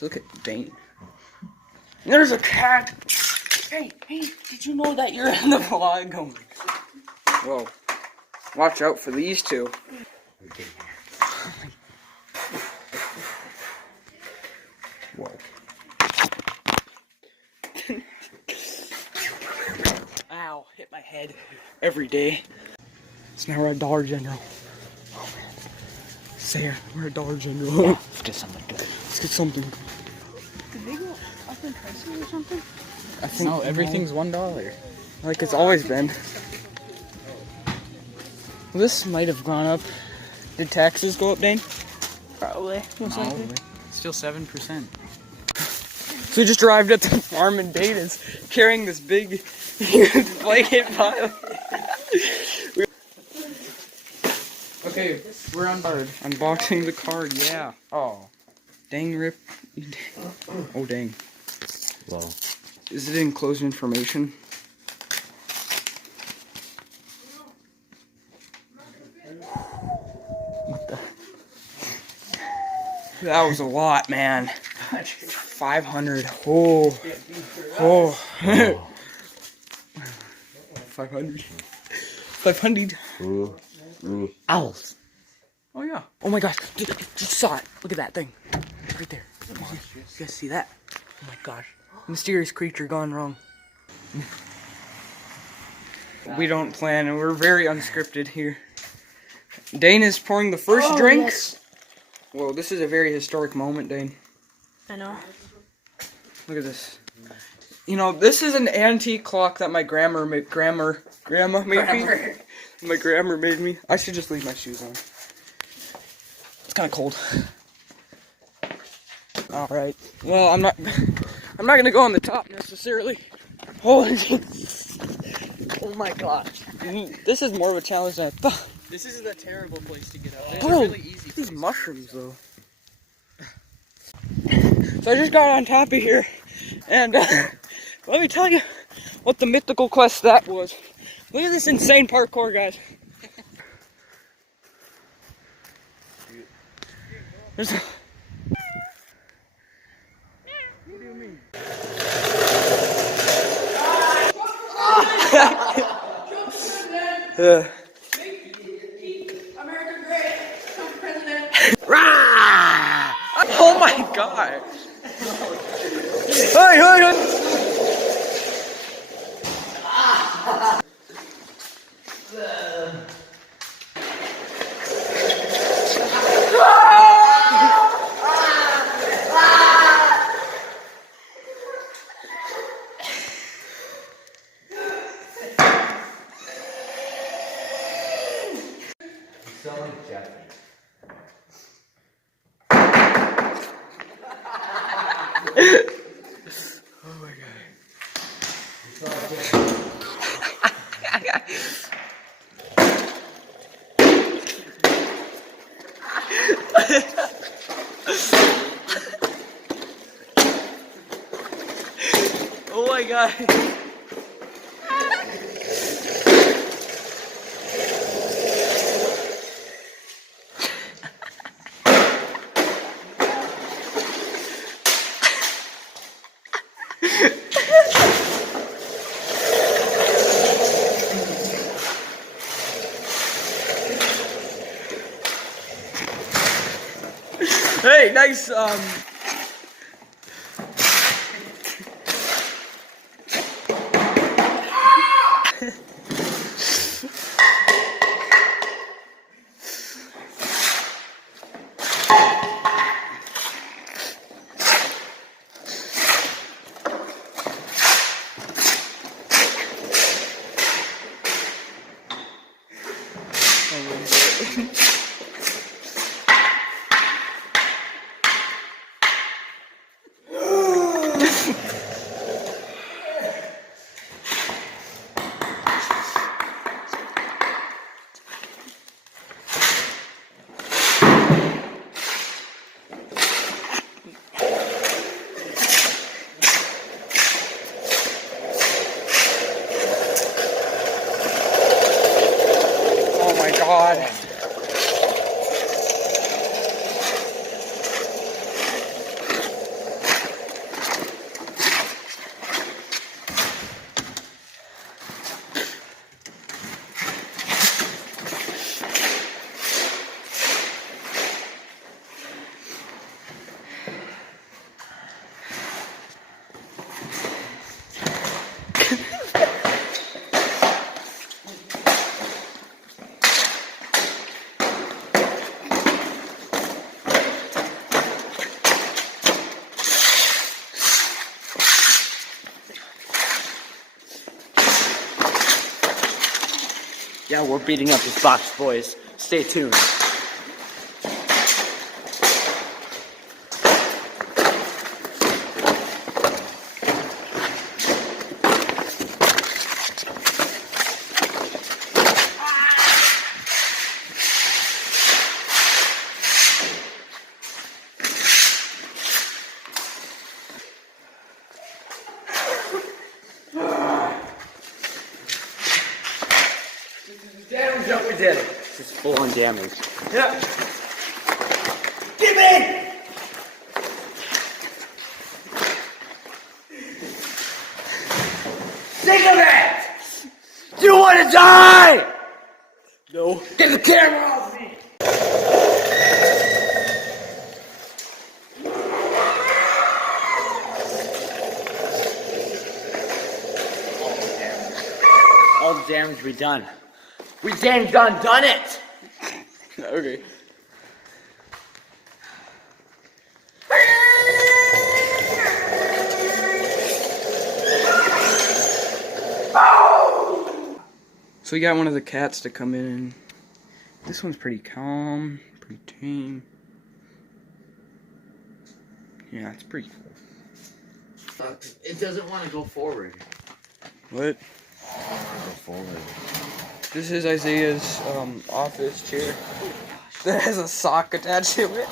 gosh, look at Dane. There's a cat. Hey, did you know that you're in the vlog? Whoa. Watch out for these two. Whoa. Ow, hit my head every day. So now we're at Dollar General. Oh man. Sarah, we're at Dollar General. Yeah, let's get something good. Let's get something. Did they go up in prices or something? I think No, everything's $1. like it's always been. Well, this might have gone up. Did taxes go up, Dane? Probably. Most likely. Still 7%. So we just arrived at the farm and Dane is carrying this big blanket pile. Okay, we're on card. Unboxing the card, yeah. Oh. Dang rip. Oh dang. Well. Is it enclosed information? What the? That was a lot, man. 500. Oh. 500. 500. Owls. Oh yeah. Oh my gosh. Dude, just saw it. Look at that thing. Right there. You guys see that? Oh my gosh. Mysterious creature gone wrong. We don't plan and we're very unscripted here. Dane is pouring the first drink. Yes. Whoa, this is a very historic moment, Dane. I know. Look at this. You know, this is an antique clock that my grandma made me. My grandma made me. I should just leave my shoes on. It's kind of cold. All right. Well, I'm not gonna go on the top necessarily. Holy! Oh my gosh! This is more of a challenge than I thought. This is a terrible place to get up. It's Bro, a really easy these place. mushrooms though. So I just got on top of here, and let me tell you what the mythical quest that was. Look at this insane parkour, guys. There's a... What do you mean? America great. Trump president. Oh my god! Hey, hey, hey! Oh my god. Oh my god. Hey, nice, Yeah, we're beating up this box, boys. Stay tuned. Damn, we did it. This is full on damage. Yeah. Give me! Think of it! Do you want to die? No. Get the camera off me! All the damage we done. We damn done it! Okay. So we got one of the cats to come in. This one's pretty calm, pretty tame. Yeah, it's pretty cool. It doesn't want to go forward. What? Go forward. This is Isaiah's office chair that has a sock attached to it.